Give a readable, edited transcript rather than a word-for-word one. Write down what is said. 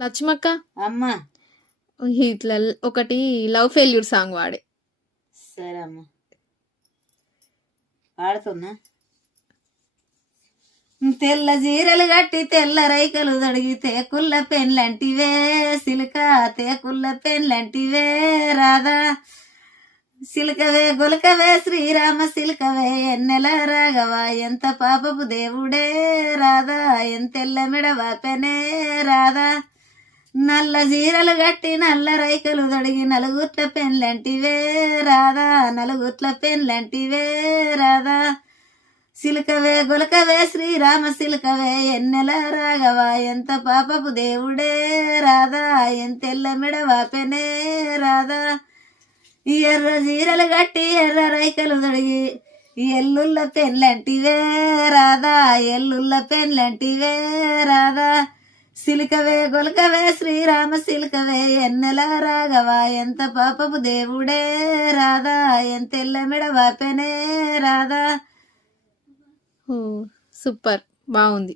లక్ష్మక్క అమ్మా ఇట్లా ఒకటి లవ్ ఫెయిల్యూర్ సాంగ్ వాడే. సరే అమ్మా పాడుతున్నా. తెల్ల జీరలు గట్టి తెల్ల రైకలు దొడిగి తేకుల్ల పెన్లంటివే సిలుక తేకుల్ల పెన్లంటివే రాధా సిలుకవే గొలకవే శ్రీరామ సిలుకవే ఎన్నెల రాఘవ ఎంత పాపపు దేవుడే రాధా ఎంతెల్ల మెడవాపెనే రాధా నల్ల జీరలు గట్టి నల్ల రైకలు దొడిగి నలుగుట్ల పెన్లంటివే రాధా నలుగుట్ల పెన్లంటివే రాధా సిలుకవే గొలకవే శ్రీరామ సిలుకవే ఎన్నెల రాఘవ ఎంత పాపపు దేవుడే రాధా ఎంతెల్ల మెడవాపెనే రాధా ఎర్ర జీరలు గట్టి ఎర్ర రైకలు దొడిగి ఎల్లుల్ల పెన్లంటివే రాధా ఎల్లుల్ల పెన్లంటివే రాధా సిలుకవే గొలకవే శ్రీరామ సిలుకవే ఎన్నెల రాఘవ ఎంత పాపపు దేవుడే రాధా ఎంతెల్ల మెడవాపెనే రాధా. ఓ సూపర్, బాగుంది.